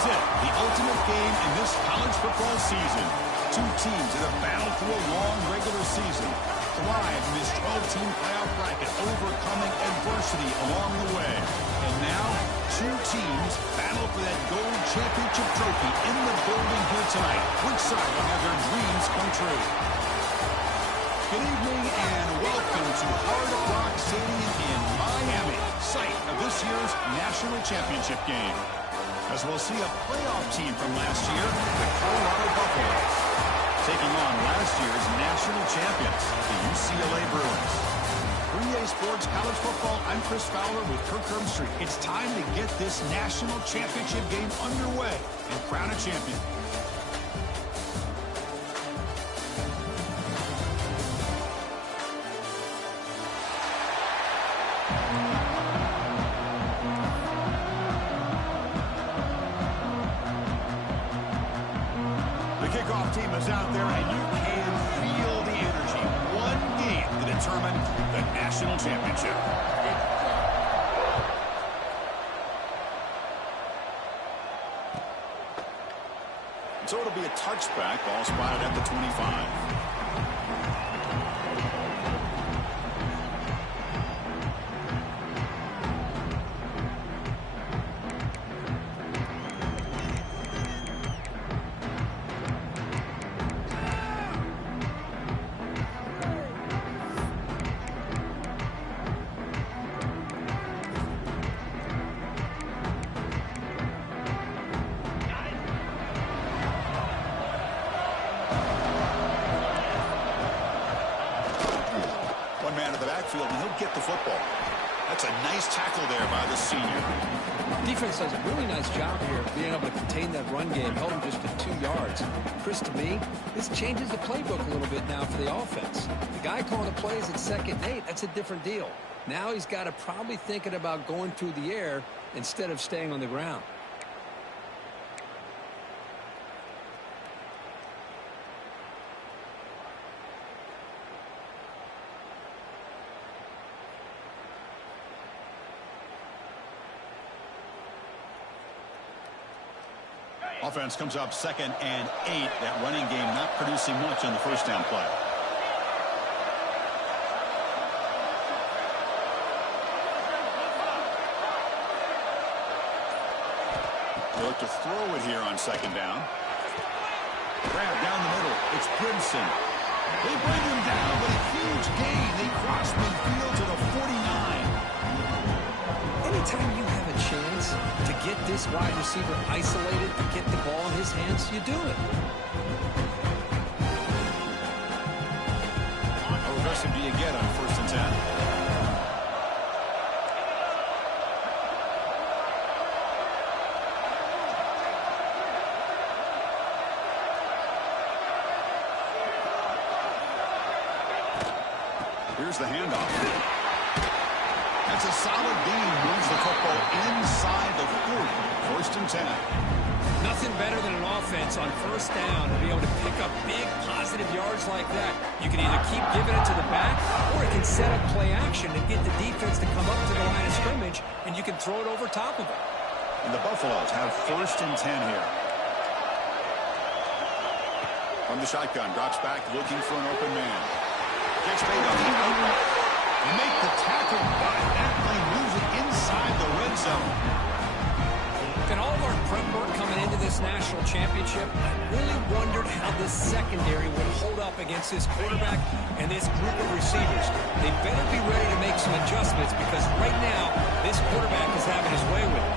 is it, the ultimate game in this college football season. Two teams that have battled through a long regular season, thrived in this 12-team playoff bracket, overcoming adversity along the way. And now, two teams battle for that gold championship trophy in the building here tonight. Which side will have their dreams come true? Good evening and welcome to Hard Rock Stadium in Miami, site of this year's national championship game. As we'll see a playoff team from last year, the Colorado Buffaloes, taking on last year's national champions, the UCLA Bruins. 3A Sports College Football, I'm Chris Fowler with Kirk Herbstreit. It's time to get this national championship game underway and crown a champion. Kickoff team is out there, and you can feel the energy. One game to determine the national championship. So it'll be a touchback, ball spotted at the 25. Man of the backfield, and he'll get the football. That's a nice tackle there by the senior. Defense does a really nice job here of being able to contain that run game, held him just to 2 yards. Chris, to me, this changes the playbook a little bit now for the offense. The guy calling the plays at 2nd and 8, that's a different deal. Now he's got to probably thinking about going through the air instead of staying on the ground. Offense comes up 2nd and 8. That running game not producing much on the first down play. They look to throw it here on 2nd down. Grab down the middle. It's Gibson. They bring him down, but a huge gain. They cross midfield to the 49. Anytime you have a chance to get this wide receiver isolated and get the ball in his hands, you do it. How aggressive do you get on 1st and 10? Here's the handoff. That's a solid gain. Moves the football inside the 40. 1st and 10. Nothing better than an offense on 1st down to be able to pick up big positive yards like that. You can either keep giving it to the back, or it can set up play action and get the defense to come up to the line of scrimmage, and you can throw it over top of it. And the Buffaloes have 1st and 10 here. From the shotgun, drops back, looking for an open man. Gets made on the outlet. Make the tackle, but that play moves it inside the red zone. In all of our prep work coming into this national championship, I really wondered how this secondary would hold up against this quarterback and this group of receivers. They better be ready to make some adjustments, because right now, this quarterback is having his way with it.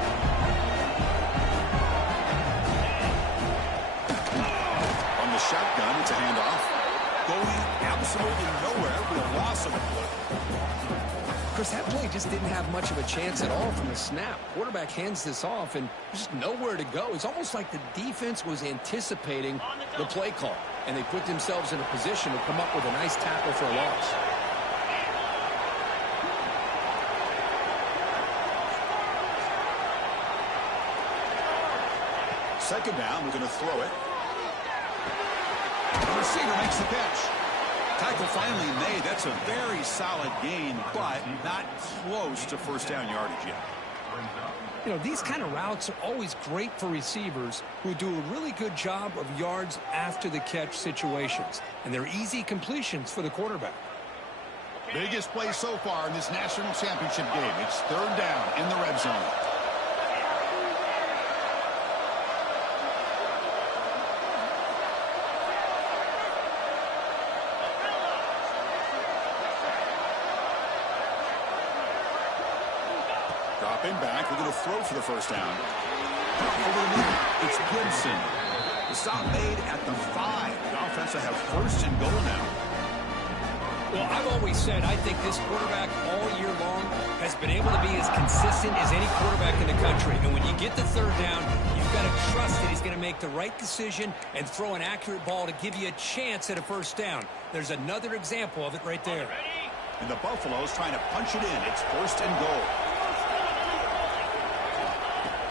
On the shotgun, it's a handoff. Going absolutely nowhere with a loss of a play. Chris, that play just didn't have much of a chance at all from the snap. Quarterback hands this off, and there's just nowhere to go. It's almost like the defense was anticipating the play call, and they put themselves in a position to come up with a nice tackle for a loss. Second down, we're going to throw it. The receiver makes the catch. Tackle finally made. That's a very solid gain, but not close to 1st down yardage yet. You know, these kind of routes are always great for receivers who do a really good job of yards after the catch situations. And they're easy completions for the quarterback. Biggest play so far in this national championship game. It's third down in the red zone. Dropping back, we're going to throw for the first down. Over the middle, it's Gibson. The stop made at the 5. The offense will have first and goal now. Well, I've always said I think this quarterback all year long has been able to be as consistent as any quarterback in the country. And when you get the third down, you've got to trust that he's going to make the right decision and throw an accurate ball to give you a chance at a first down. There's another example of it right there. And the Buffaloes trying to punch it in. It's first and goal.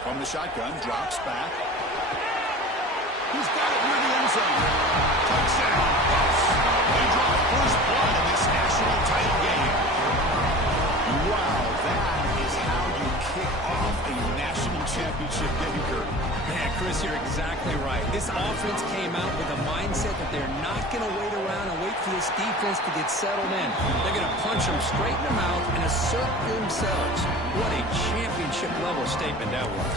From the shotgun, drops back. He's got it near the end zone. Touchdown, Buffs. They draw first blood in this national title game. Wow, that is how you kick off a national championship game, Kurt. Man, Chris, you're exactly right. This offense came out with a mindset that they're not going to wait around and wait for this defense to get settled in. They're going to punch them straight in the mouth and assert themselves. What a championship-level statement that was.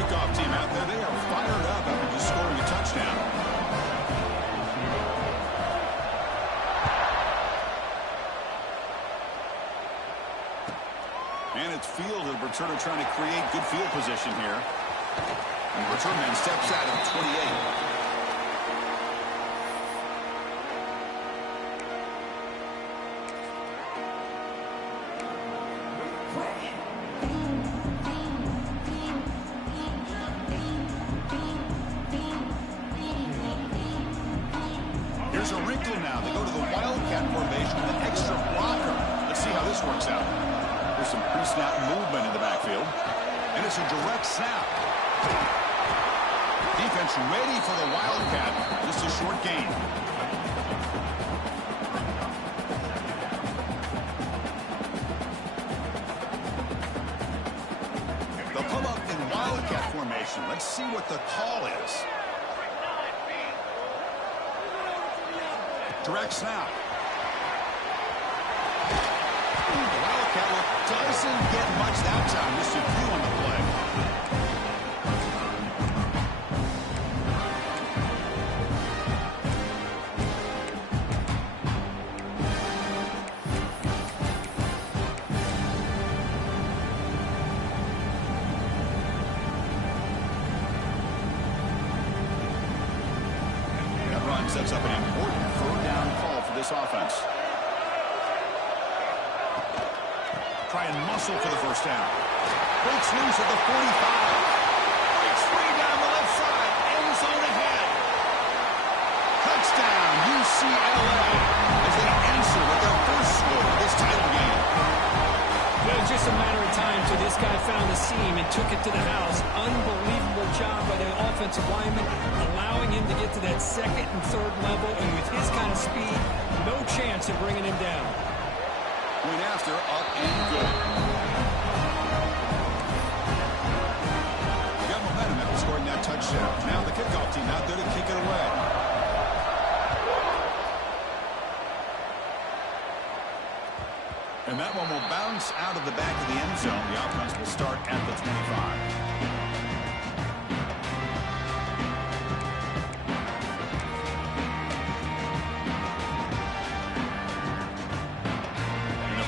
Kickoff team out there, they are fired up after just scoring a touchdown. And it's field, and returner trying to create good field position here. And the return man steps out at 28. Here's a wrinkle now. They go to the wildcat formation with an extra blocker. Let's see how this works out. There's some pre-snap movement in the backfield. And it's a direct snap. Defense ready for the wildcat. Just a short gain. They'll come up in wildcat formation. Let's see what the call is. Direct snap. The wildcat look doesn't get much that time. Just a few on the play. That run sets up an important third down call for this offense. Try and muscle for the first down. Breaks loose at the 45. Breaks free down the left side. End zone ahead. Touchdown, UCLA. As they answer with their first score of this title game. Well, it was just a matter of time till this guy found the seam and took it to the house. Unbelievable job by the offensive lineman, allowing him to get to that second and third level. And with his kind of speed, no chance of bringing him down. Point after, up and good. They got momentum after scoring that touchdown. Now the kickoff team out there to kick it away. And that one will bounce out of the back of the end zone. The offense will start at the 25.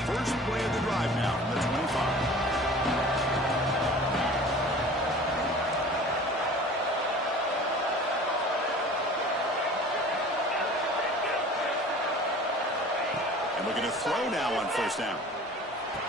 First play of the drive now from the 25. And we're going to throw now on first down.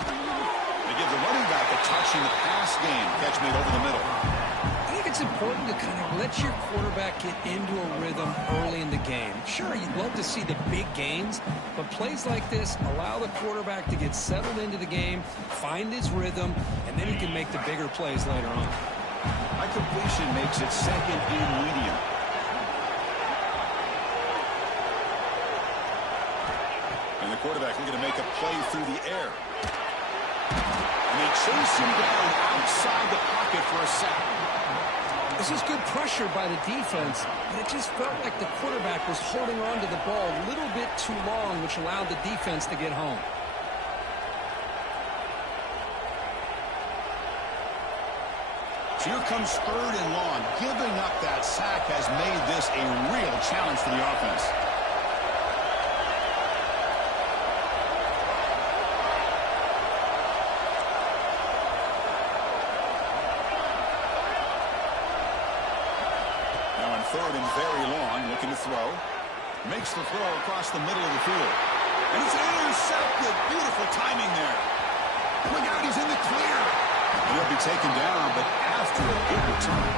They give the running back a touch in the pass game. Catch made over the middle. I think it's important to kind of let your quarterback get into a rhythm early in the game. Sure, you'd love to see the big gains, but plays like this allow the quarterback to get settled into the game, find his rhythm, and then he can make the bigger plays later on. High completion makes it second and medium. And the quarterback looking to make a play through the air. And they they chase him down outside the pocket for a sack. This is good pressure by the defense, but it just felt like the quarterback was holding on to the ball a little bit too long, which allowed the defense to get home. So here comes 3rd and long. Giving up that sack has made this a real challenge for the offense. Now on 3rd and very long, looking to throw. Makes the throw across the middle of the field. And it's intercepted. Beautiful timing there. Look out, he's in the clear. He'll be taken down, but after a good return.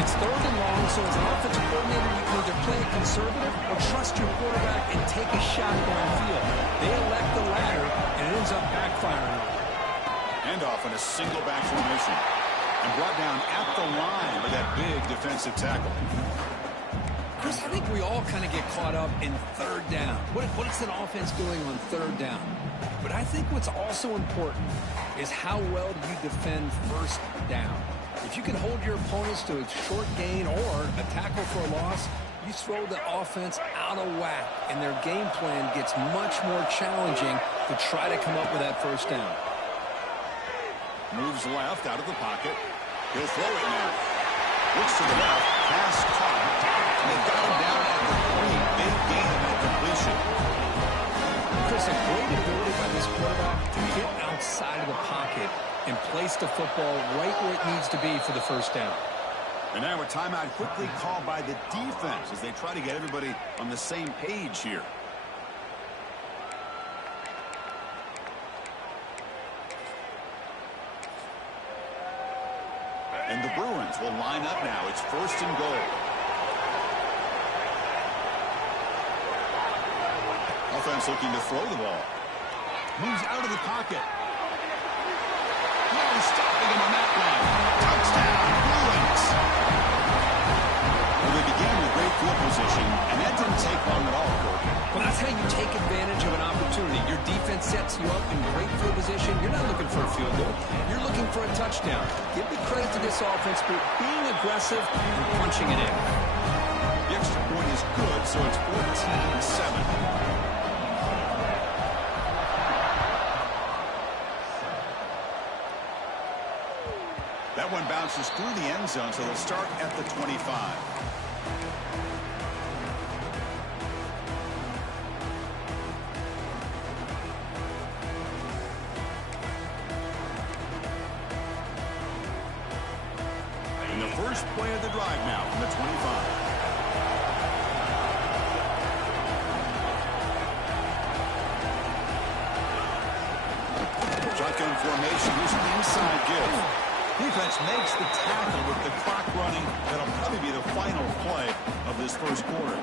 It's 3rd and long, so as an offensive coordinator, you can either play it conservative or trust your quarterback and take a shot downfield. They elect the latter, and it ends up backfiring. And off in a single back formation. And brought down at the line with that big defensive tackle. Chris, I think we all kind of get caught up in 3rd down. What is an offense doing on 3rd down? But I think what's also important is how well do you defend 1st down. If you can hold your opponents to a short gain or a tackle for a loss, you throw the offense out of whack, and their game plan gets much more challenging to try to come up with that 1st down. Moves left out of the pocket. He'll throw it now. Looks to the left. Pass caught. And they got him down at the 3. Big gain in that completion. Chris, a great ability by this quarterback to get outside of the pocket and place the football right where it needs to be for the 1st down. And now a timeout quickly called by the defense as they try to get everybody on the same page here. And the Bruins will line up now. It's 1st and goal. Offense looking to throw the ball. Moves out of the pocket. No stopping him on that line. Touchdown, Bruins. Well, they began with great field position, and that didn't take long at all, Kirk. Well, that's how you take advantage of an opportunity. Your defense sets you up in great field position. You're not looking for a field goal. You're looking for a touchdown. Give the credit to this offense for being aggressive and punching it in. The extra point is good, so it's 14-7. That one bounces through the end zone, so they'll start at the 25. And the first play of the drive now from the 25. Shotgun formation, here's an inside give. Defense makes the tackle with the clock running. That'll probably be the final play of this 1st quarter.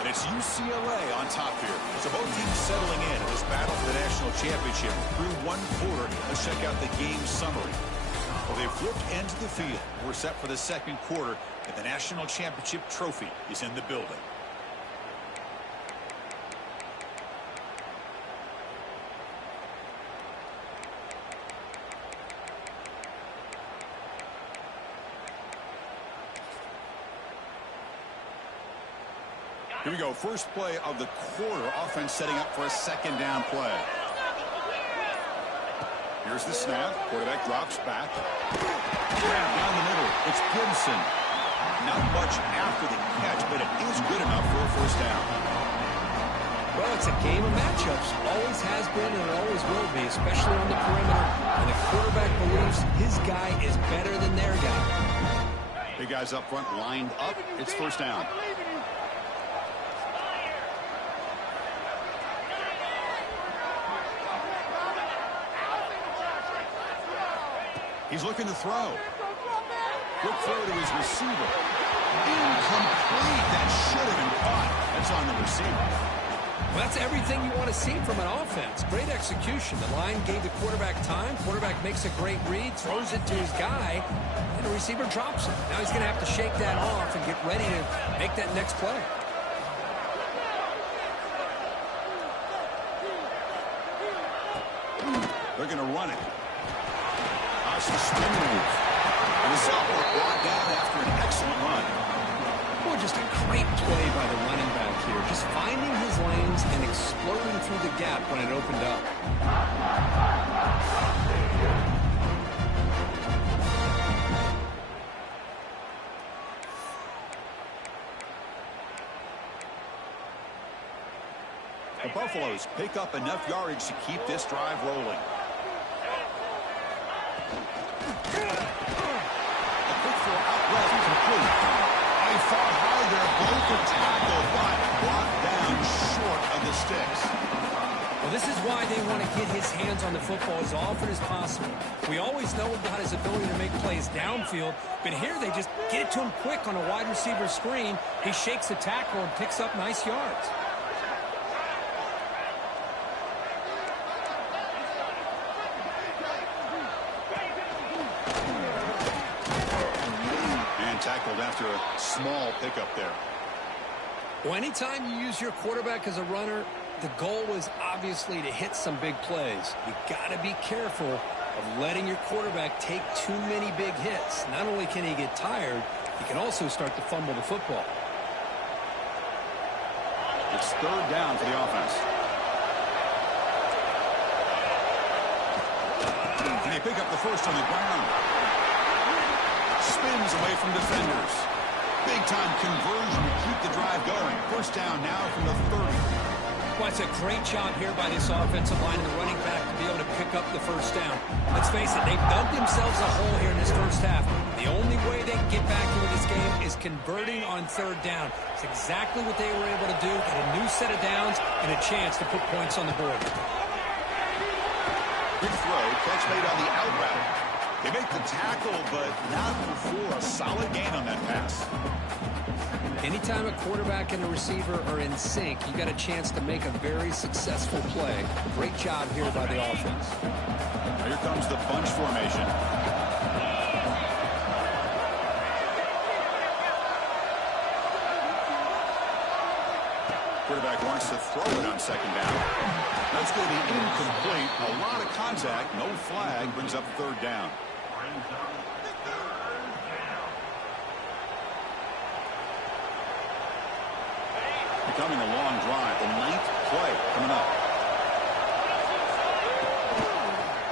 And it's UCLA on top here. So both teams settling in this battle for the national championship through 1 quarter. Let's check out the game summary. Well, they flipped into the field. We're set for the 2nd quarter, and the national championship trophy is in the building. Here we go. First play of the quarter. Offense setting up for a 2nd down play. Here's the snap. Quarterback drops back. Down the middle. It's Gibson. Not much after the catch, but it is good enough for a 1st down. Well, it's a game of matchups. Always has been and always will be, especially on the perimeter. And the quarterback believes his guy is better than their guy. Big guys up front lined up. It's 1st down. He's looking to throw. Quick throw to his receiver. Incomplete. That should have been caught. That's on the receiver. Well, that's everything you want to see from an offense. Great execution. The line gave the quarterback time. Quarterback makes a great read, throws it to his guy, and the receiver drops it. Now he's going to have to shake that off and get ready to make that next play. They're going to run it. Nice spin move. And the sophomore brought down after an excellent run. Well, just a great play by the running back here. Just finding his lanes and exploding through the gap when it opened up. The Buffaloes pick up enough yardage to keep this drive rolling. A quick throw out left, complete. They fought hard there, both the tackle, but brought down short of the sticks. Well, this is why they want to get his hands on the football as often as possible. We always know about his ability to make plays downfield, but here they just get it to him quick on a wide receiver screen. He shakes the tackle and picks up nice yards. Tackled after a small pickup there. Well, anytime you use your quarterback as a runner, the goal is obviously to hit some big plays. You got to be careful of letting your quarterback take too many big hits. Not only can he get tired, he can also start to fumble the football. It's third down for the offense. And they pick up the first on the ground. Spins away from defenders. Big-time conversion to keep the drive going. First down now from the 30. Well, it's a great job here by this offensive line and the running back to be able to pick up the first down. Let's face it, they've dug themselves a hole here in this first half. The only way they can get back into this game is converting on third down. It's exactly what they were able to do. Get a new set of downs and a chance to put points on the board. Big throw, catch made on the out route. They make the tackle, but not before a solid gain on that pass. Anytime a quarterback and a receiver are in sync, you got a chance to make a very successful play. Great job here by the offense. Here comes the bunch formation. Quarterback wants to throw it on second down. That's going to be incomplete. A lot of contact, no flag, brings up third down. Becoming a long drive, the 9th play coming up.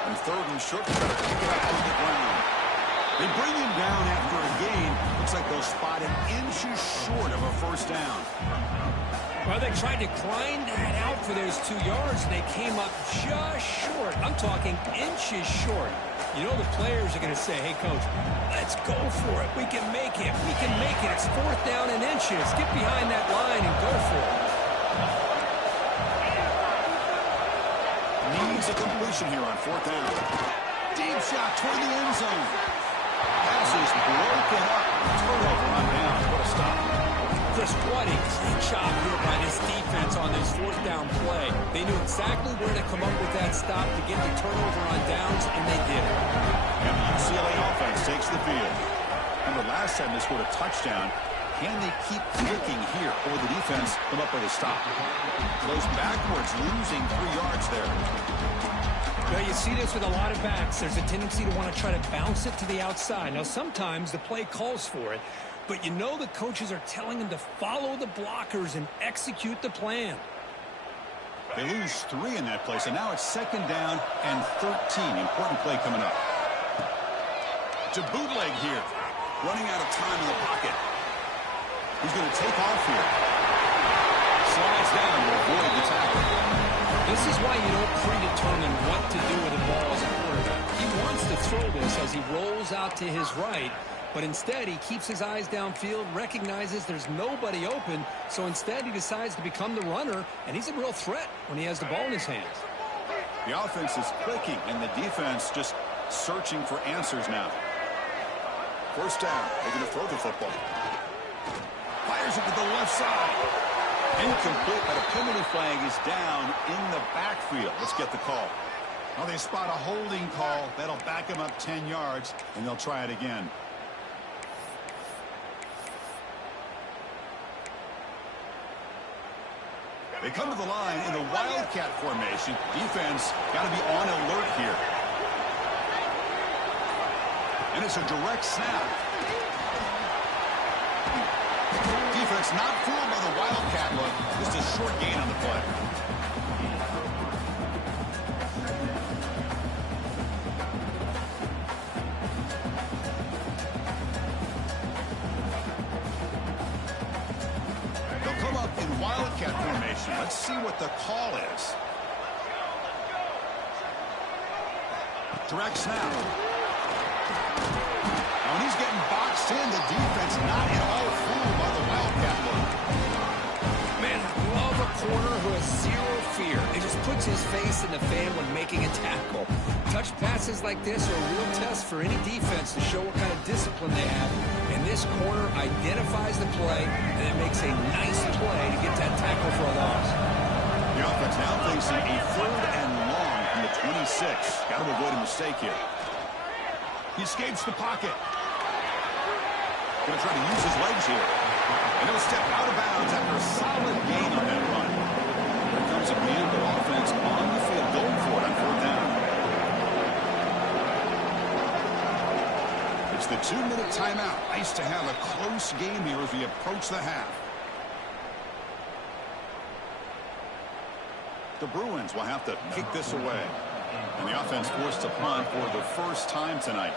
And third and short, try to pick it up on the ground. They bring him down after a gain. Looks like they'll spot him inches short of a first down. Well, they tried to grind that out for those 2 yards, and they came up just short. I'm talking inches short. You know the players are going to say, hey, Coach, let's go for it. We can make it. We can make it. It's fourth down and inches. Get behind that line and go for it. Needs a completion here on fourth down. Deep shot toward the end zone. Pass is broken up. Turnover on down. What a stop. Chris, what a great job here by this defense on this fourth down play. They knew exactly where to come up with that stop to get the turnover on downs, and they did it. And the UCLA offense takes the field. Remember, last time they scored a touchdown. Can they keep clicking here, or will the defense come up with a stop? Goes backwards, losing 3 yards there. Well, you see this with a lot of backs. There's a tendency to want to try to bounce it to the outside. Now, sometimes the play calls for it, but you know the coaches are telling them to follow the blockers and execute the plan. They lose 3 in that play, so now it's second down and 13. Important play coming up. To bootleg here. Running out of time in the pocket. He's going to take off here. Slides down to avoid the tackle. This is why you don't predetermine what to do with the ball as a quarterback. He wants to throw this as he rolls out to his right, but instead he keeps his eyes downfield, recognizes there's nobody open, so instead he decides to become the runner, and he's a real threat when he has the ball in his hands. The offense is clicking, and the defense just searching for answers now. First down, they're going to throw the football. Fires it to the left side. Incomplete, but a penalty flag is down in the backfield. Let's get the call. Well, they spot a holding call. That'll back them up 10 yards, and they'll try it again. They come to the line in the wildcat formation. Defense got to be on alert here. And it's a direct snap. Defense not fooled by the wildcat look. Just a short gain on the play. They'll come up in wildcat formation. Let's see what the call is. Direct snap. When he's getting boxed in, the defense not at all fooled by the wildcat look. Man, I love a corner who has zero fear. It just puts his face in the fan when making a tackle. Touch passes like this are a real test for any defense to show what kind of discipline they have. And this corner identifies the play, and it makes a nice play to get that tackle for a loss. The offense now facing a 3rd and long from the 26. Got to avoid a mistake here. He escapes the pocket. Going to try to use his legs here. And he'll step out of bounds after a solid gain on that run. Here comes again the offense on the field going for it on 4th down. It's the 2-minute timeout. Nice to have a close game here as we approach the half. The Bruins will have to kick this away. And the offense forced to punt for the first time tonight.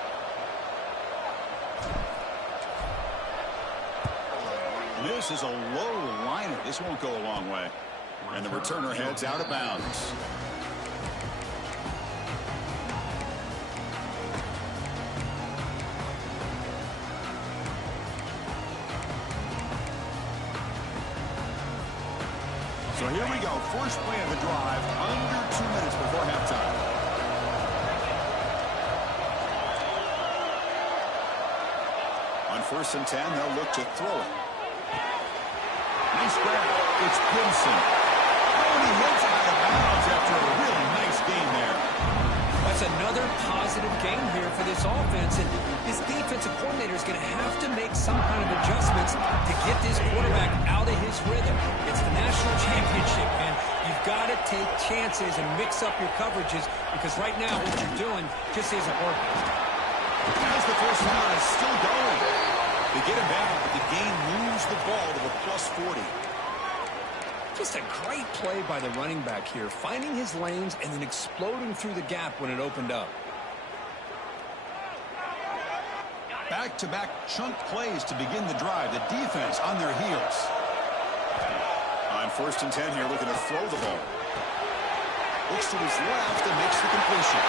This is a low liner. This won't go a long way. And the returner heads out of bounds. So here we go. First play of the drive. Under 2 minutes before halftime. On 1st and 10, they'll look to throw it. Nice grab. It's Gibson. Oh, and he hits out of bounds after a really nice gain there. That's another positive gain here for this offense. And this defensive coordinator is going to have to make some kind of adjustments to get this quarterback out of his rhythm. It's the national championship, man. You've got to take chances and mix up your coverages because right now what you're doing just isn't working. As the first down is still going. They get him back, but the game moves the ball to the +40. Just a great play by the running back here, finding his lanes and then exploding through the gap when it opened up. Back-to-back chunk plays to begin the drive. The defense on their heels. On 1st and 10 here, looking to throw the ball. Looks to his left and makes the completion.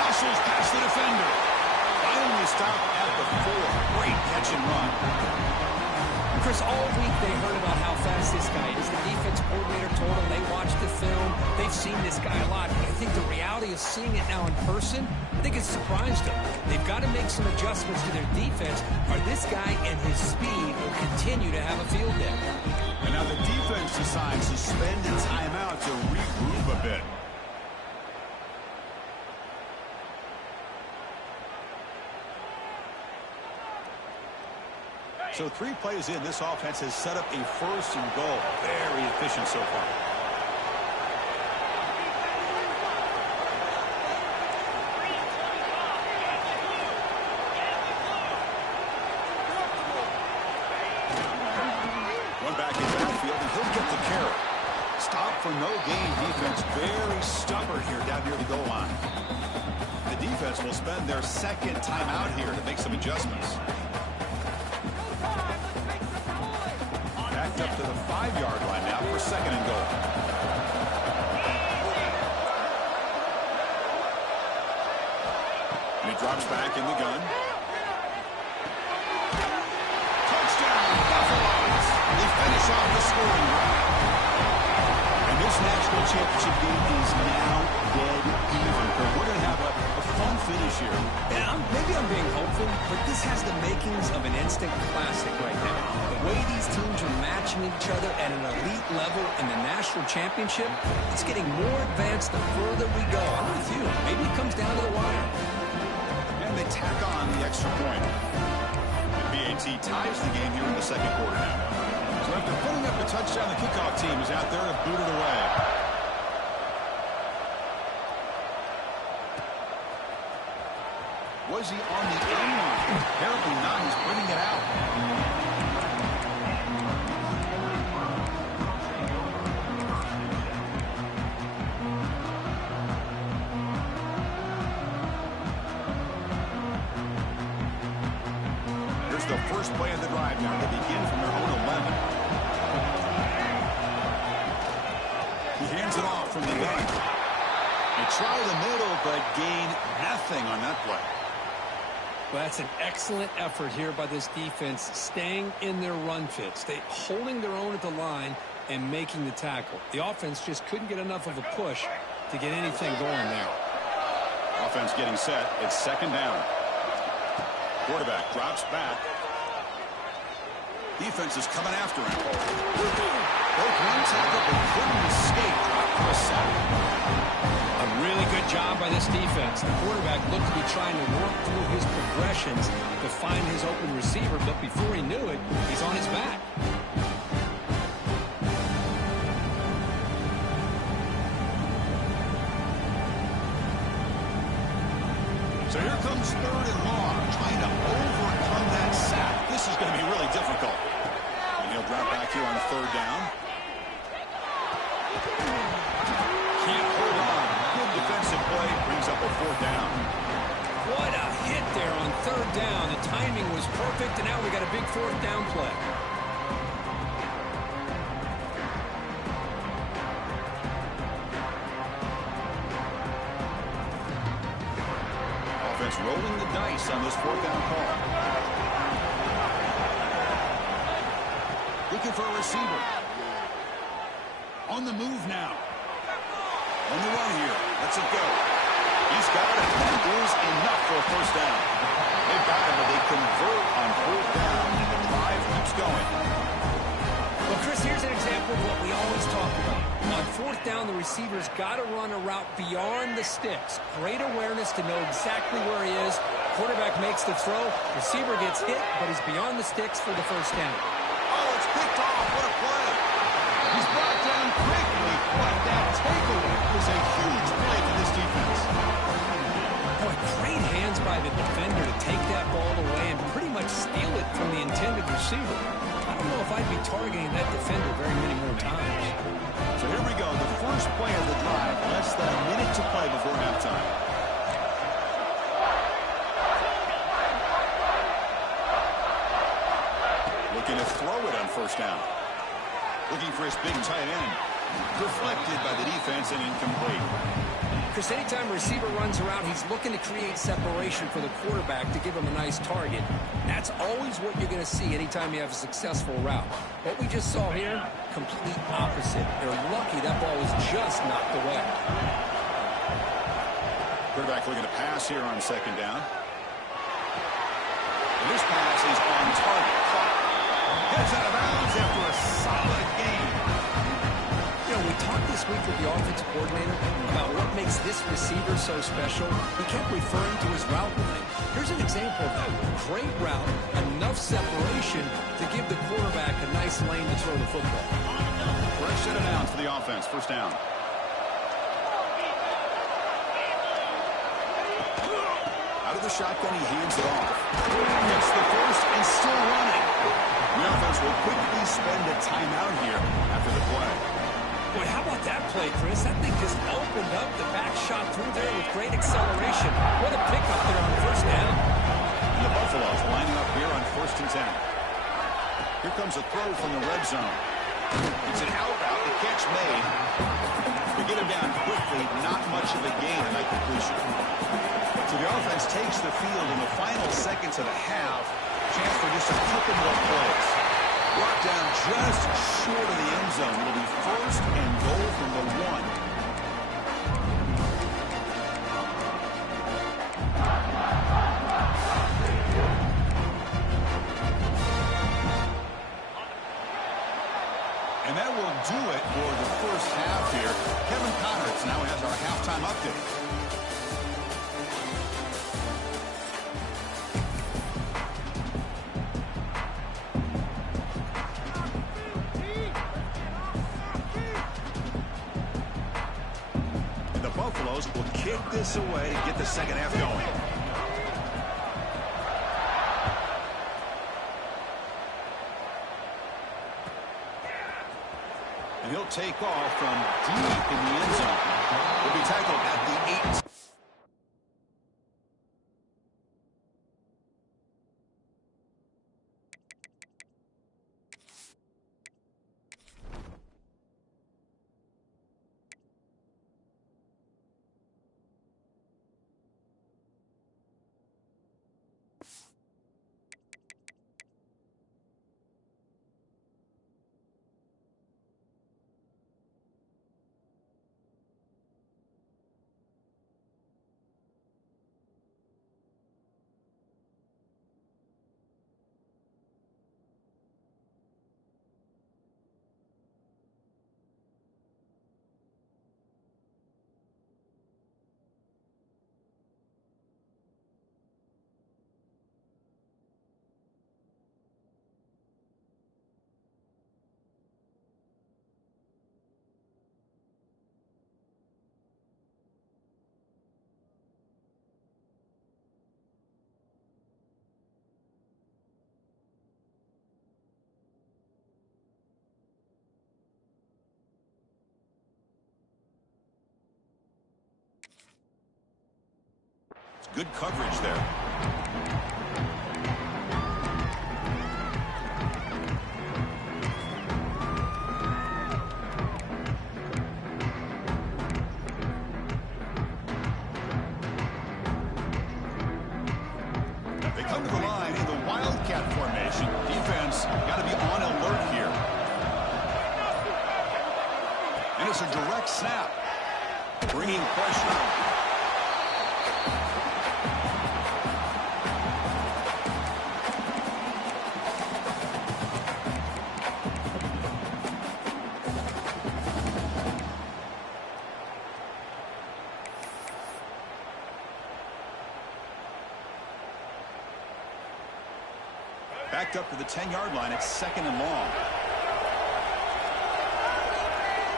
Muscles past the defender. Finally stopped at the 4. Great catch and run. Chris, all week they heard about how fast this guy is. The defense coordinator told them they watched the film. They've seen this guy a lot. I think the reality of seeing it now in person, I think it's surprised them. They've got to make some adjustments to their defense, or this guy and his speed will continue to have a field day. And now the defense decides to spend a timeout to regroup a bit. So 3 plays in, this offense has set up a 1st and goal. Very efficient so far. One back in backfield, and he'll get the carry. Stop for no gain defense. Very stubborn here down near the goal line. The defense will spend their 2nd timeout here to make some adjustments. Up to the 5-yard line now for 2nd and goal. And he drops back in the gun. Touchdown, Buffaloes! They finish off the scoring drive. And this national championship game is now dead even. We're going to have a fun finish here. Yeah, maybe I'm being hopeful, but this has the makings of an instant classic right now. The way these teams are matching each other at an elite level in the national championship, it's getting more advanced the further we go. I'm with you. Maybe it comes down to the wire. And they tack on the extra point. And BAT ties the game here in the 2nd quarter now. So after putting up a touchdown, the kickoff team is out there to boot it away. Was he on the end line? Apparently not. He's bringing it out. Here's the first play of the drive now. They begin from their own 11. He hands it off from the gun. They try the middle, but gain nothing on that play. Well, that's an excellent effort here by this defense, staying in their run fits. They holding their own at the line and making the tackle. The offense just couldn't get enough of a push to get anything going there. Offense getting set. It's second down. Quarterback drops back. Defense is coming after him. Broke one tackle but couldn't escape. Dropped for a sack. A really good job by this defense. The quarterback looked to be trying to work through his progressions to find his open receiver, but before he knew it, he's on his back. So here comes third and long, trying to overcome that sack. This is going to be really difficult. And he'll drop back here on third down. Can't hold on. Good defensive play. Brings up a fourth down. What a hit there on third down. The timing was perfect, and now we got a big fourth down play. Offense rolling the dice on this fourth down call. Looking for a receiver. On the move now. On the run here. Let's it go. He's got it. That is enough for a first down. They've got it, but they convert on fourth down, and the drive keeps going. Well, Chris, here's an example of what we always talk about. On fourth down, the receiver's got to run a route beyond the sticks. Great awareness to know exactly where he is. Quarterback makes the throw. Receiver gets hit, but he's beyond the sticks for the first down. Oh, it's picked off. What a play. He's brought down quickly, but that takeaway was a huge play for this defense. Boy, great hands by the defender to take that ball away and pretty much steal it from the intended receiver. I don't know if I'd be targeting that defender very many more times. So here we go, the first play of the drive, less than a minute to play before halftime. Looking to throw it on first down. Looking for his big tight end. Deflected by the defense and incomplete. Chris, anytime a receiver runs around, he's looking to create separation for the quarterback to give him a nice target. That's always what you're going to see anytime you have a successful route. What we just saw here, complete opposite. They're lucky that ball was just knocked away. Quarterback looking to pass here on second down. And this pass is on target. Gets out of bounds after a solid game. You know, we talked this week with the offensive coordinator about what makes this receiver so special. He kept referring to his route running. Here's an example of that. Great route, enough separation to give the quarterback a nice lane to throw the football. Fresh set of downs for the offense. First down. Out of the shotgun, he hands it off. Gets the first and still running. The offense will quickly spend a timeout here after the play. Boy, how about that play, Chris? That thing just opened up. The back shot through there with great acceleration. What a pickup there on first down. And the Buffaloes lining up here on 1st and 10. Here comes a throw from the red zone. It's an out route. The catch made. To get him down quickly, not much of a gain in that completion. So the offense takes the field in the final seconds of the half. Chance for just a couple more plays. Brought down just short of the end zone. It'll be first and goal from the 1. And that will do it for the first half here. Kevin Conrad's now has our halftime update. Buffaloes will kick this away to get the second half going. And he'll take off from deep in the end zone. He'll be tackled at the 8. Good coverage there. They come to the line in the Wildcat formation. Defense got to be on alert here. And it's a direct snap. Bringing pressure. Backed up to the 10-yard line. It's 2nd and long.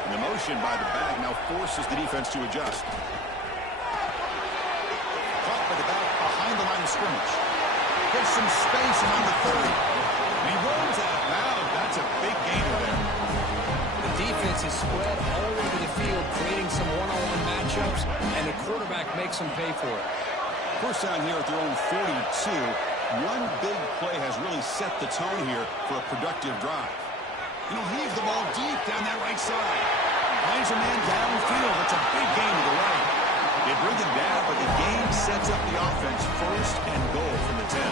And the motion by the back now forces the defense to adjust. Caught by the back behind the line of scrimmage. Gets some space around the 30. And he runs out loud. That's a big gainer there. The defense is spread all over the field, creating some one-on-one matchups, and the quarterback makes them pay for it. First down here at their own 42. One big play has really set the tone here for a productive drive. He'll heave the ball deep down that right side. Finds a man downfield. It's a big gain to the right. They bring it down, but the game sets up the offense 1st and goal from the 10.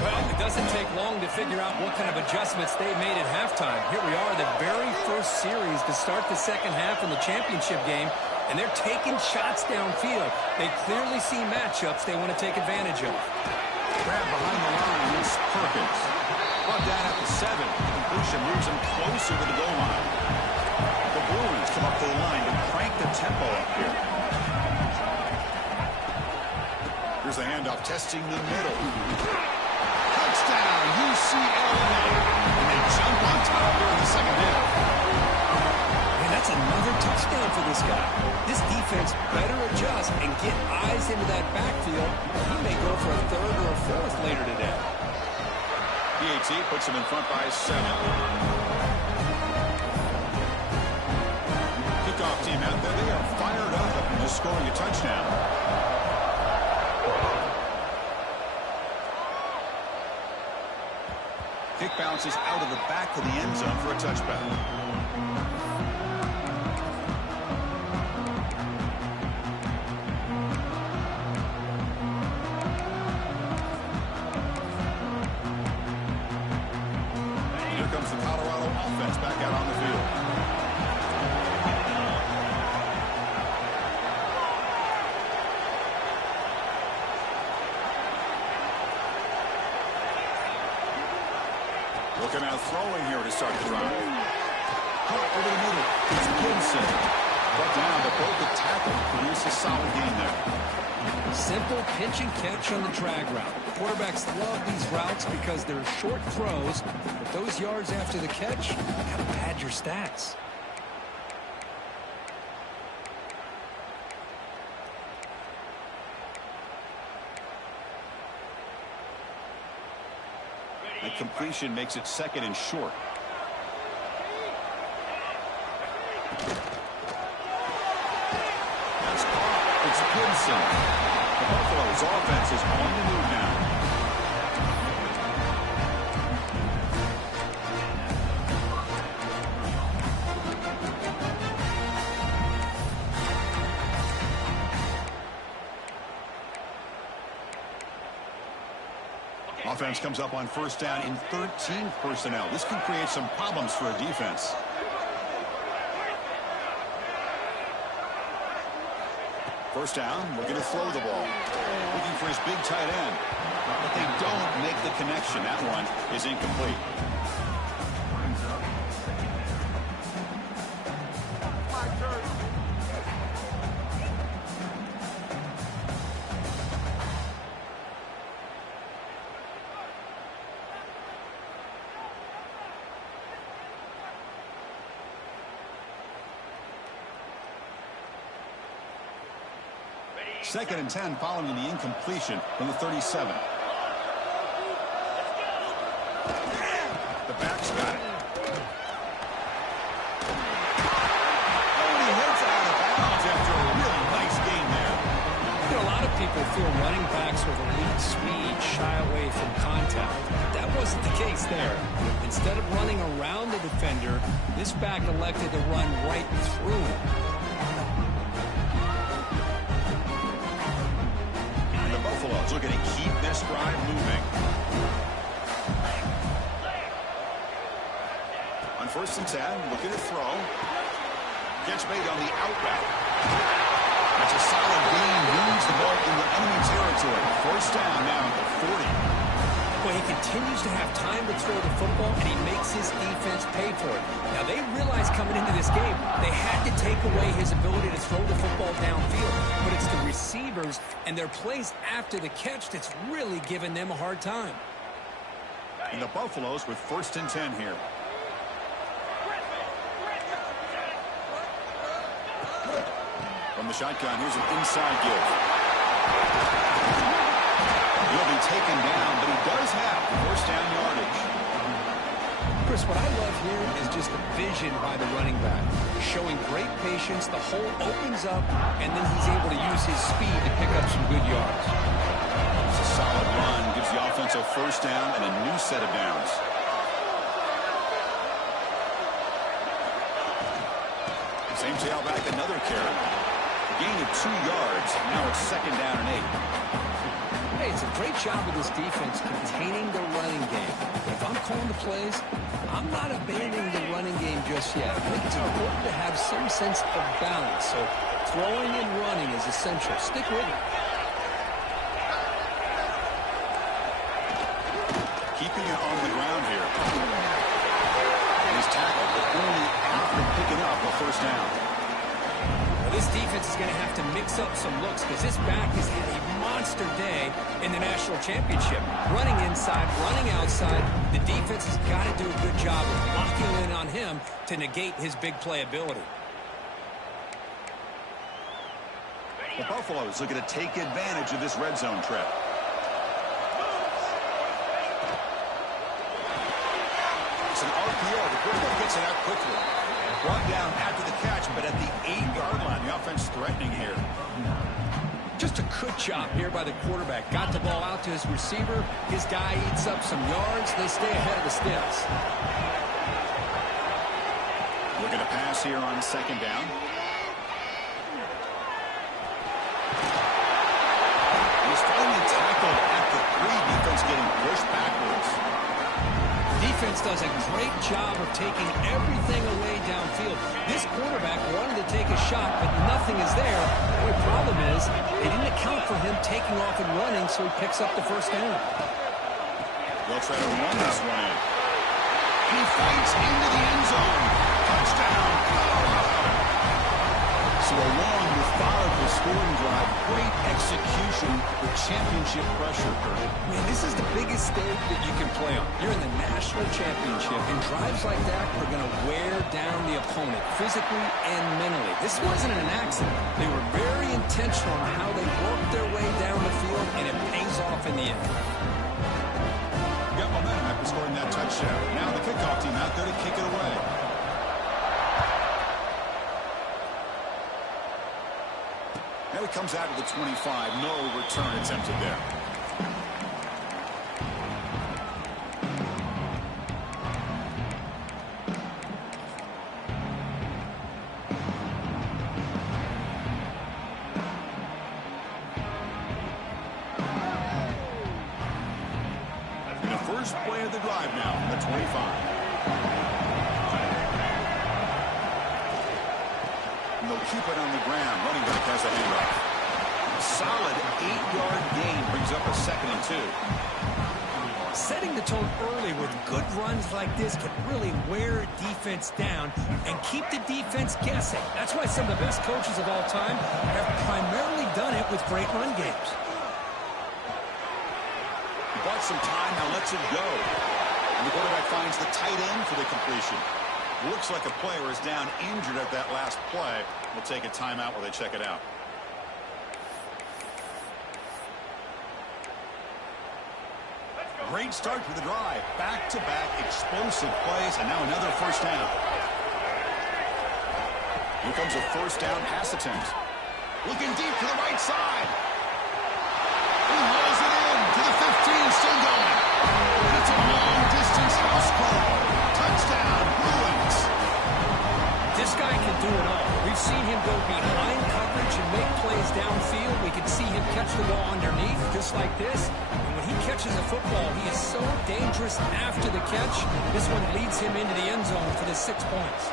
Well, it doesn't take long to figure out what kind of adjustments they made at halftime. Here we are, the very first series to start the second half in the championship game, and they're taking shots downfield. They clearly see matchups they want to take advantage of. Grab behind the line is Perkins. Brought down at the 7. Completion moves him closer to the goal line. The Bruins come up to the line to crank the tempo up here. Here's the handoff, testing the middle. Touchdown, UCLA. And they jump on top here in the second half. And that's another touchdown for this guy. This defense better adjust and get eyes into that backfield. He may go for a 3rd or a 4th later today. PAT puts him in front by 7. Kickoff team out there. They are fired up and just scoring a touchdown. Kick bounces out of the back of the end zone for a touchback. The Colorado offense back out on the field. Looking out throwing here to start the drive. Caught over the middle. It's Gibson. Brought down, but both the tackle produce a solid gain there. Simple pitch and catch on the drag route. Quarterbacks love these routes because they're short throws, but those yards after the catch, you gotta pad your stats. That completion makes it 2nd and short. That's caught. It's Gibson. The Buffalo's offense is on the move now. Offense comes up on 1st down in 13 personnel. This can create some problems for a defense. First down, looking to throw the ball. Looking for his big tight end. But they don't make the connection. That one is incomplete. Second and 10 following the incompletion from the 37. The back's got it. Oh, and he hits it out of bounds after a really nice game there. You know, a lot of people feel running backs with elite speed shy away from contact. That wasn't the case there. Instead of running around the defender, this back elected to run right through him. Buffalo's looking to keep this drive moving. On 1st and 10, looking to throw. Catch made on the out route. That's a solid gain. Moves the ball into enemy territory. 1st down now at the 40. Well, he continues to have time to throw the football, and he makes his defense pay for it. Now, they realized coming into this game, they had to take away his ability to throw the football downfield. But it's the receivers and their plays after the catch that's really giving them a hard time. And the Buffaloes with 1st and 10 here. From the shotgun, here's an inside give. He'll be taken down, but he does have the 1st down yardage. Chris, what I love here is just the vision by the running back. Showing great patience, the hole opens up, and then he's able to use his speed to pick up some good yards. It's a solid run, gives the offense a 1st down and a new set of downs. Same tailback, another carry. A gain of 2 yards, now it's 2nd down and 8. Hey, it's a great job of this defense containing the running game. But if I'm calling the plays, I'm not abandoning the running game just yet. I think it's important to have some sense of balance. So throwing and running is essential. Stick with it. Keeping it on the ground here. And he's tackled, but only after picking up a 1st down. Well, this defense is going to have to mix up some looks because this back has had a monster day in the national championship. Running inside, running outside. The defense has got to do a good job of locking in on him to negate his big play ability. The Buffaloes looking to take advantage of this red zone trip. It's an RPO. The quarterback gets it out quickly. Brought down after the catch, but at the 8-yard line, the offense threatening here. Just a good job here by the quarterback. Got the ball out to his receiver. His guy eats up some yards. They stay ahead of the sticks. Looking to pass here on 2nd down. He's finally tackled at the 3. Defense getting pushed backwards. Defense does a great job of taking everything away downfield. This quarterback wanted to take a shot, but nothing is there. The only problem is they didn't account for him taking off and running, so he picks up the 1st down. They'll try to run this one in. And he fights into the end zone. Touchdown, Colorado. So a long, methodical scoring drive. Great execution with championship pressure, Kurt. Man, this is the biggest stage that you can play on. You're in the national championship, and drives like that are going to wear down the opponent physically and mentally. This wasn't an accident. They were very intentional on how they worked their way down the field, and it pays off in the end. Got momentum at this comes out to the 25. No return attempted there. And the first play of the drive now from the 25. And they'll keep it on the ground. Running back has a handoff. A solid 8-yard gain brings up a 2nd and 2. Setting the tone early with good runs like this can really wear a defense down and keep the defense guessing. That's why some of the best coaches of all time have primarily done it with great run games. He bought some time, now lets it go. And the quarterback finds the tight end for the completion. Looks like a player is down injured at that last play. We'll take a timeout while they check it out. Great start to the drive. Back-to-back explosive plays, and now another first down. Here comes a first down pass attempt. Looking deep to the right side. He hauls it in to the 15, still going. And it's a long-distance house call. Touchdown, Bruins. This guy can do it all. We've seen him go behind coverage and make plays downfield. We can see him catch the ball underneath, just like this. And when he catches a football, he is so dangerous after the catch. This one leads him into the end zone for the 6 points.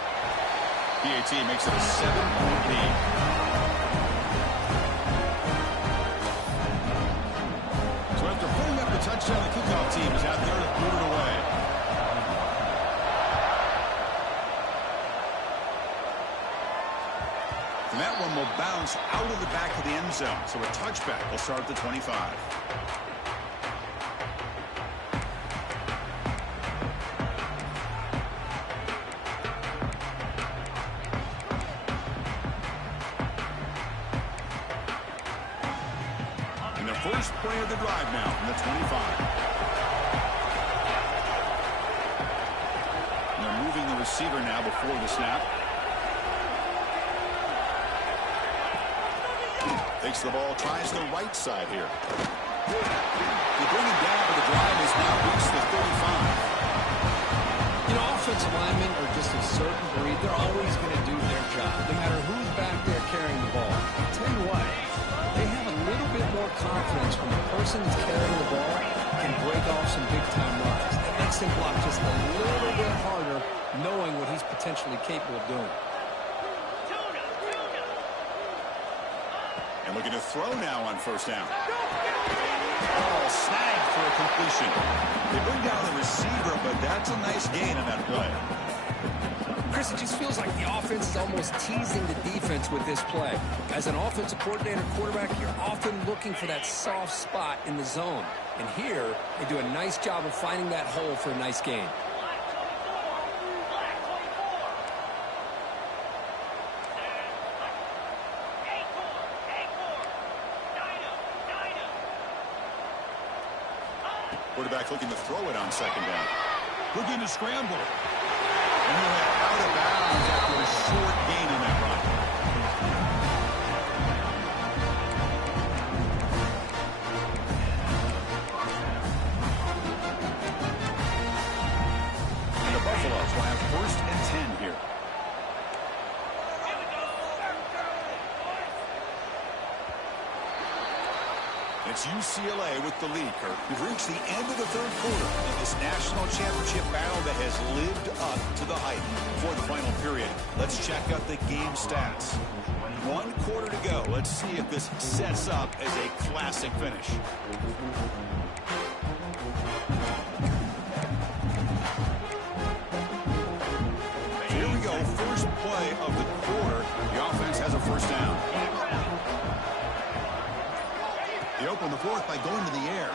PAT makes it a 7-point lead. So after putting up the touchdown, the kickoff team is out there to boot it away. And that one will bounce out of the back of the end zone. So a touchback will start at the 25. And the first play of the drive now from the 25. And they're moving the receiver now before the snap. Takes the ball, tries the right side here. They bring him down, but the drive has now reached the 35. You know, offensive linemen are just a certain breed. They're always going to do their job, no matter who's back there carrying the ball. I'll tell you what, they have a little bit more confidence when the person that's carrying the ball can break off some big-time runs. It makes him block just a little bit harder, knowing what he's potentially capable of doing. And looking to throw now on first down. Oh, snagged for a completion. They bring down the receiver, but that's a nice gain on that play. Chris, it just feels like the offense is almost teasing the defense with this play. As an offensive coordinator quarterback, you're often looking for that soft spot in the zone. And here, they do a nice job of finding that hole for a nice gain. Quarterback looking to throw it on second down. Looking to scramble. And he'll head out of bounds after a short gain on that run. And the Buffaloes will have 1st and 10 here. It's UCLA with the lead, Kirk. We've reached the end of the 3rd quarter in this national championship battle that has lived up to the hype before the final period. Let's check out the game stats. 1 quarter to go. Let's see if this sets up as a classic finish. Here we go. First play of the quarter. The offense has a first down. They open the 4th by going to the air.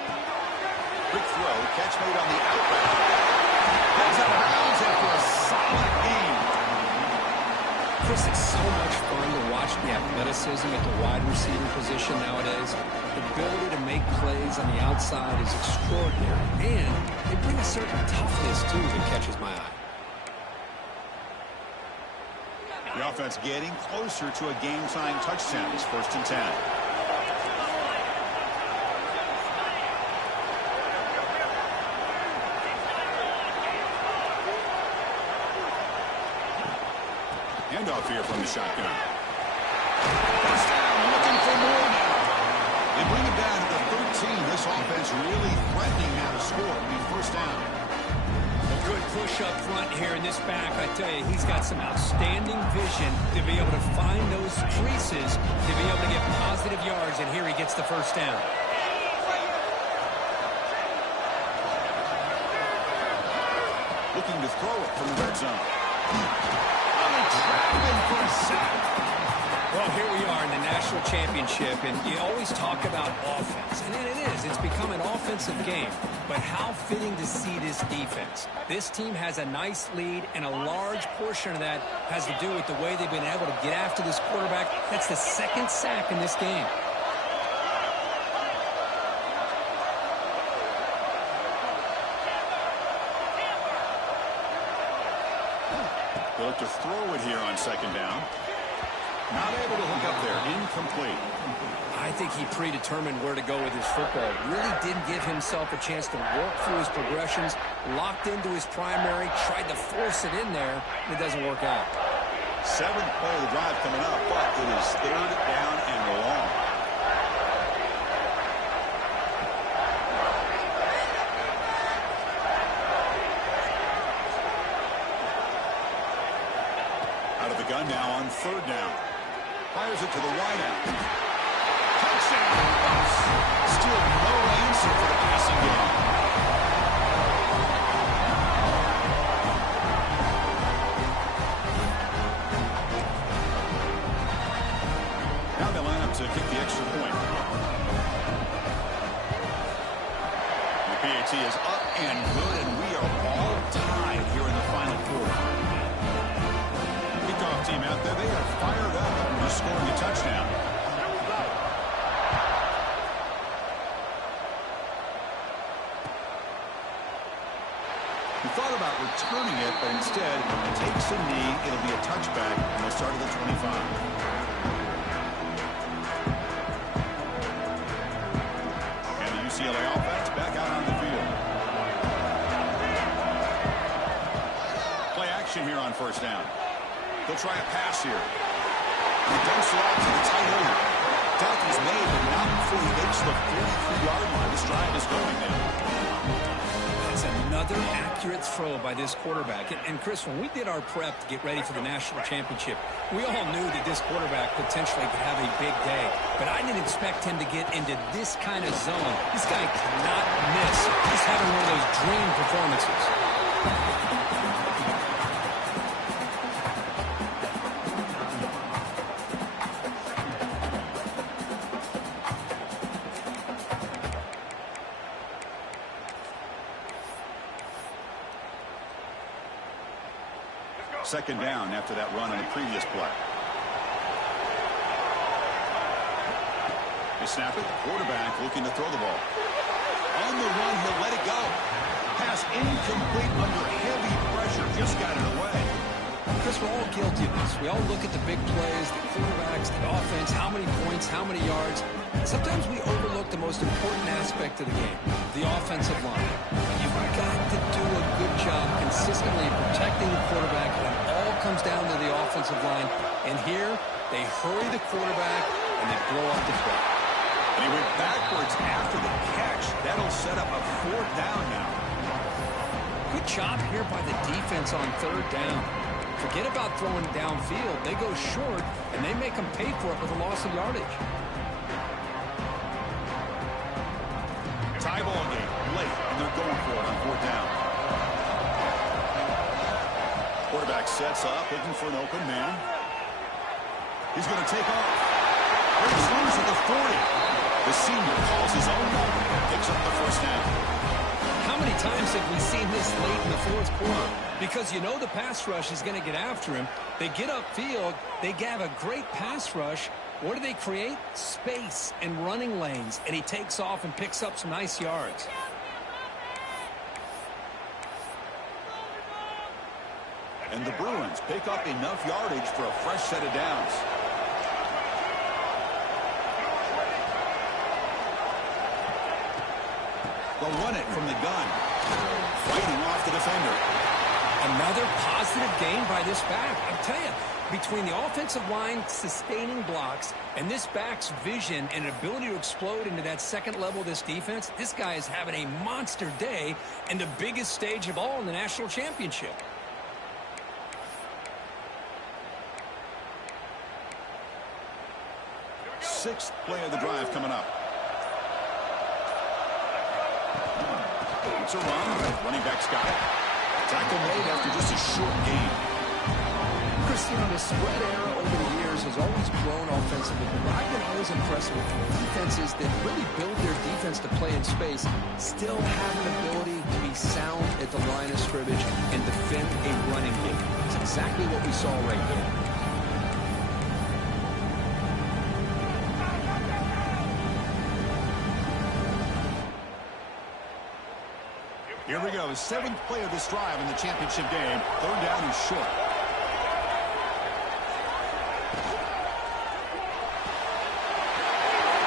Quick throw, catch made on the outright. Heads out of bounds after a solid game. Chris, it's so much fun to watch the athleticism at the wide receiver position nowadays. The ability to make plays on the outside is extraordinary. And they bring a certain toughness, too, that catches my eye. The offense getting closer to a game-tying touchdown. It's 1st and 10. Handoff here from the shotgun. First down, looking for more now. They bring it down to the 13. This offense really threatening now to score. I mean, 1st down. A good push up front here in this back. I tell you, he's got some outstanding vision to be able to find those creases, to be able to get positive yards, and here he gets the 1st down. Looking to throw it from the red zone. Trapping for a sack. Well, here we are in the national championship, and you always talk about offense, and it is. It's become an offensive game, but how fitting to see this defense. This team has a nice lead, and a large portion of that has to do with the way they've been able to get after this quarterback. That's the 2nd sack in this game. They'll look to throw it here on 2nd down. Not able to hook up there. Incomplete. I think he predetermined where to go with his football. Really didn't give himself a chance to work through his progressions. Locked into his primary. Tried to force it in there. And it doesn't work out. 7th play of the drive coming up, but it is 3rd down and long. Out of the gun now on 3rd down. Fires it to the wide out. Touchdown. Still no answer for the passing game. Now they line up to kick the extra point. The PAT is up and good, and we are all tied here in the final 4. Team out there, they are fired up for scoring a touchdown. He thought about returning it, but instead takes a knee. It'll be a touchback, and they'll start at the 25. And the UCLA offense back out on the field. Play action here on 1st down. They'll try a pass here. He dumps it out to the tight end. Duck is made, but not before he gets the 43-yard line. This drive is going now. That's another accurate throw by this quarterback. And Chris, when we did our prep to get ready for the national championship, we all knew that this quarterback potentially could have a big day. But I didn't expect him to get into this kind of zone. This guy cannot miss. He's having one of those dream performances. 2nd down after that run on the previous play. They snap it. Quarterback looking to throw the ball. On the run, he'll let it go. Pass incomplete under heavy pressure. Just got it away. Chris, we're all guilty of this. We all look at the big plays, the quarterbacks, the offense, how many points, how many yards. Sometimes we overlook the most important aspect of the game, the offensive line. You've got to do a good job consistently protecting the quarterback when it all comes down to the offensive line. And here, they hurry the quarterback and they blow up the play. And he went backwards after the catch. That'll set up a 4th down now. Good job here by the defense on 3rd down. Forget about throwing downfield. They go short, and they make them pay for it with a loss of yardage. Tie ball game late, and they're going for it on 4th down. Quarterback sets up, looking for an open man. He's going to take off. He's loose at the 40. The senior calls his own number and picks up the 1st down. How many times have we seen this late in the 4th quarter? Because you know the pass rush is going to get after him. They get upfield. They have a great pass rush. What do they create? Space and running lanes. And he takes off and picks up some nice yards. And the Bruins pick up enough yardage for a fresh set of downs. They'll run it from the gun. Fighting off the defender. Another positive gain by this back. I'm telling you, between the offensive line sustaining blocks and this back's vision and ability to explode into that second level of this defense, this guy is having a monster day and the biggest stage of all in the national championship. Sixth play of the drive coming up. It's a run. Running back's got it. Tackle made after just a short gain. Chris, the spread era over the years has always grown offensively, but I've been always impressed with defenses that really build their defense to play in space, still have an ability to be sound at the line of scrimmage and defend a running game. It's exactly what we saw right here. Here we go. Seventh play of this drive in the championship game. Third down and short.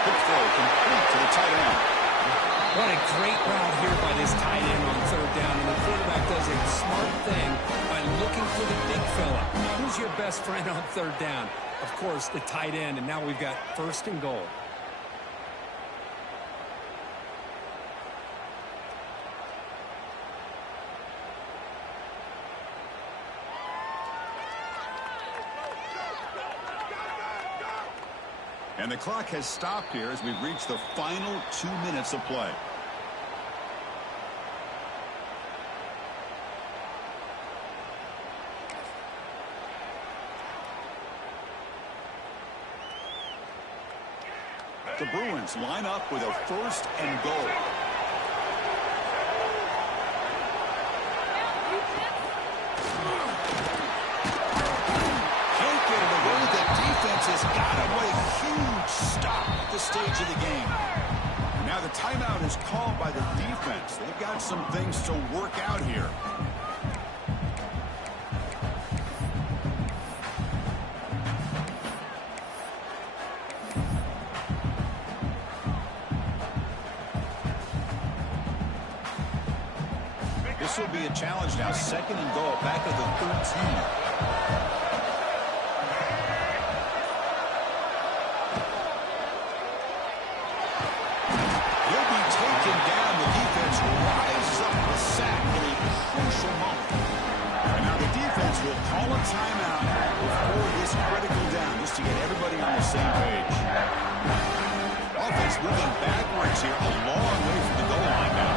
Quick throw complete to the tight end. What a great route here by this tight end on third down. And the quarterback does a smart thing by looking for the big fella. Who's your best friend on third down? Of course, the tight end. And now we've got first and goal. And the clock has stopped here as we've reached the final 2 minutes of play. The Bruins line up with a first and goal. Has got away a huge stop at this stage of the game. Now the timeout is called by the defense. They've got some things to work out here. This will be a challenge now. Second and goal back at the 13. Timeout before this critical down just to get everybody on the same page. Offense moving backwards here, a long way from the goal line now.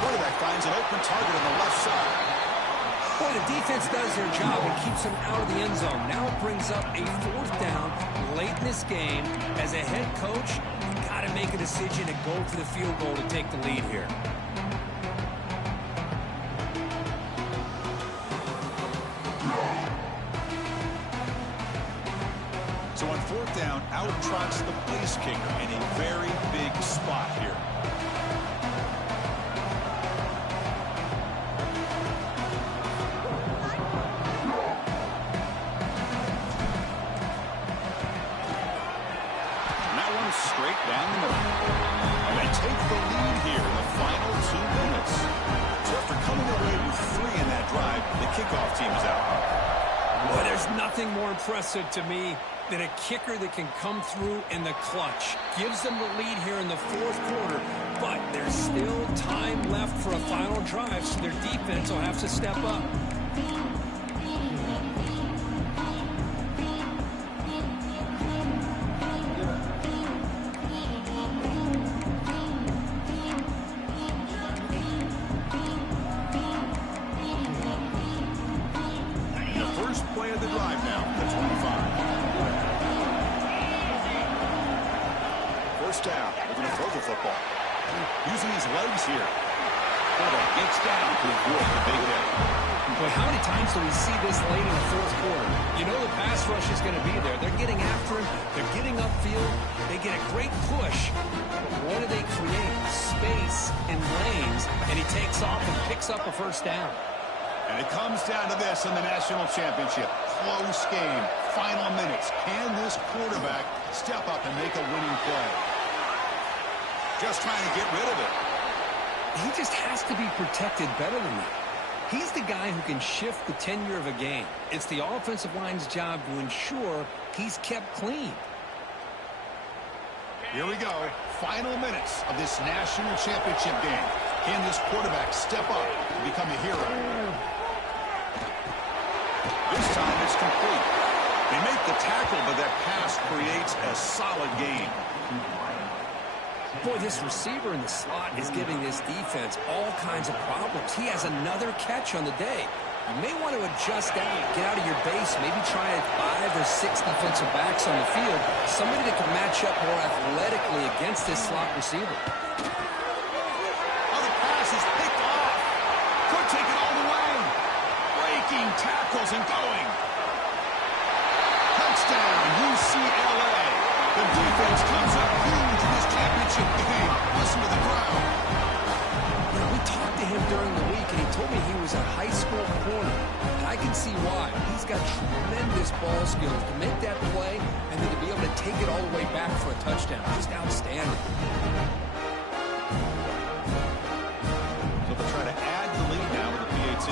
Quarterback finds an open target on the left side. Boy, the defense does their job and keeps them out of the end zone. Now it brings up a fourth down late in this game. As a head coach, you've got to make a decision and go for the field goal to take the lead here. So on fourth down, out trots the place kicker in a very big spot here. Straight down the middle. And they take the lead here in the final 2 minutes. So after coming away with 3 in that drive, the kickoff team is out. Boy, there's nothing more impressive to me than a kicker that can come through in the clutch. Gives them the lead here in the fourth quarter, but there's still time left for a final drive, so their defense will have to step up. Down, they're going to throw the football. Using his legs here. Quarterback gets down to avoid the big hit. Boy, how many times do we see this late in the fourth quarter? You know the pass rush is going to be there. They're getting after him. They're getting up field, they get a great push. But what do they create? Space and lanes, and he takes off and picks up a first down. And it comes down to this in the national championship. Close game, final minutes. Can this quarterback step up and make a winning play? Just trying to get rid of it. He just has to be protected better than that. He's the guy who can shift the tenure of a game. It's the offensive line's job to ensure he's kept clean. Here we go. Final minutes of this national championship game. Can this quarterback step up and become a hero? This time it's complete. They make the tackle, but that pass creates a solid gain. Boy, this receiver in the slot is giving this defense all kinds of problems. He has another catch on the day. You may want to adjust out, get out of your base, maybe try 5 or 6 defensive backs on the field, somebody that can match up more athletically against this slot receiver. Oh, the pass is picked off. Could take it all the way. Breaking tackles and going. Touchdown, UCLA. The defense comes up huge in this championship game. Listen to the crowd. You know, we talked to him during the week, and he told me he was a high school corner. And I can see why. He's got tremendous ball skills to make that play and then to be able to take it all the way back for a touchdown. Just outstanding. So they'll try to add the lead now with the PAT.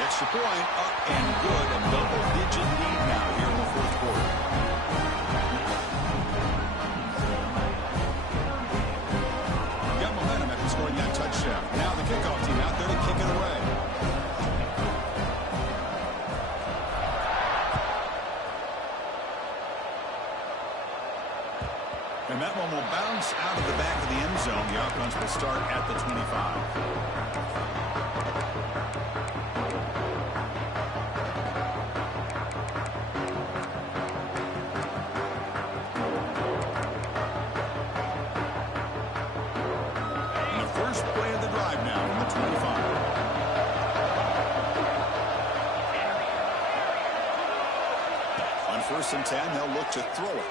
Extra point up and good. A double-digit lead now here in the fourth quarter. Got momentum after scoring that touchdown. Now the kickoff team out there to kick it away. And that one will bounce out of the back of the end zone. The offense will start at the 25. First and 10, they'll look to throw it.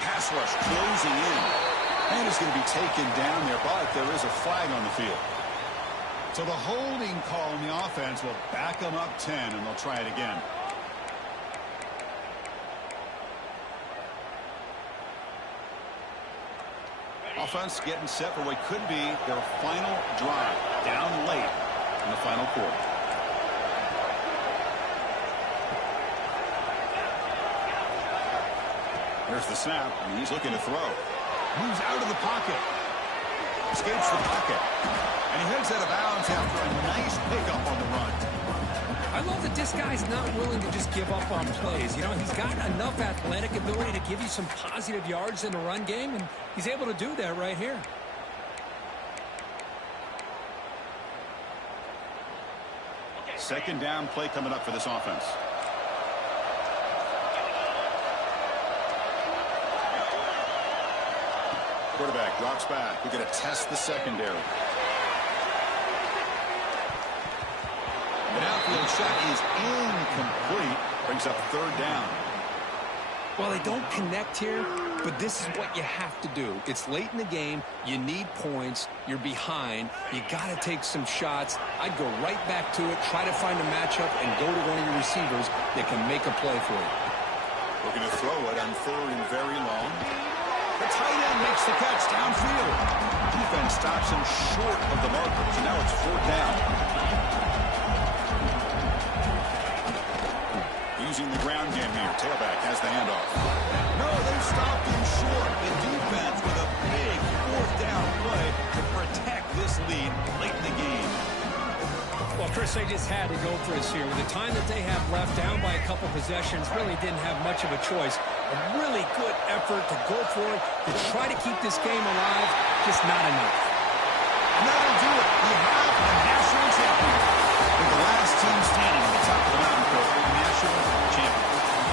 Pass rush closing in. And is going to be taken down there, but there is a flag on the field. So the holding call on the offense will back them up 10, and they'll try it again. Offense getting set for what could be their final drive down late in the final quarter. There's the snap, and he's looking to throw. Moves out of the pocket. Escapes the pocket. And he heads out of bounds after a nice pickup on the run. I love that this guy's not willing to just give up on plays. You know, he's got enough athletic ability to give you some positive yards in the run game, and he's able to do that right here. Second down play coming up for this offense. Quarterback drops back. We're going to test the secondary. An outfield shot is incomplete. Brings up third down. Well, they don't connect here, but this is what you have to do. It's late in the game. You need points. You're behind. You got to take some shots. I'd go right back to it, try to find a matchup, and go to one of your receivers that can make a play for you. We're going to throw it on third and very long. The tight end makes the catch downfield. Defense stops him short of the marker, so now it's fourth down. Using the ground game here. Tailback has the handoff. No, they stopped him short. The defense with a big fourth down play to protect this lead late in the game. Well, Chris, they just had to go for it here. With the time that they have left, down by a couple possessions, really didn't have much of a choice. A really good effort to go for it, to try to keep this game alive, just not enough. And that'll do it. We have a national champion. With the last team standing at the top of the mountain for the national champion.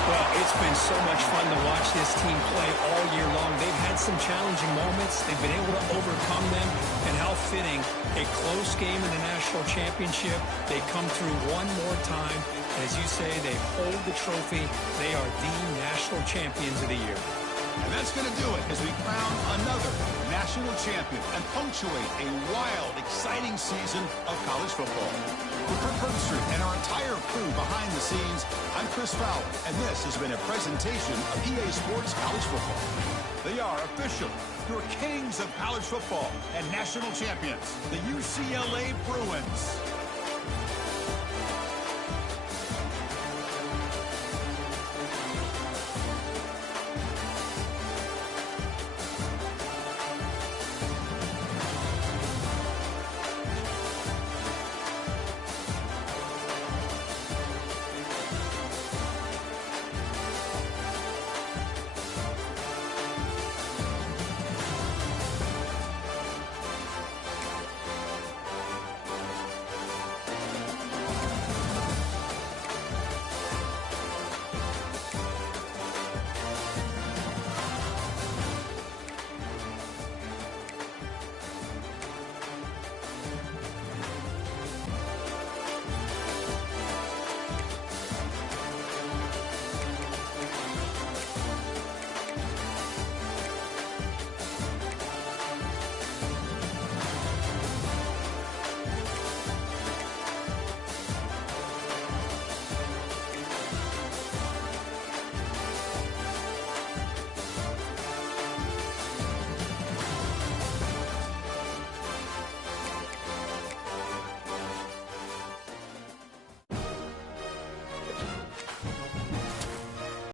Well, it's been so much fun to watch this team play all year long. They've had some challenging moments. They've been able to overcome them. And how fitting, a close game in the national championship. They come through one more time, and As you say, they hold the trophy. They are the national champions of the year. And that's going to do it as we crown another national champion and punctuate a wild, exciting season of college football. For Kirk Herbstreit and our entire crew behind the scenes, I'm Chris Fowler, and this has been a presentation of EA Sports College Football. They are official, your kings of college football and national champions, the UCLA Bruins.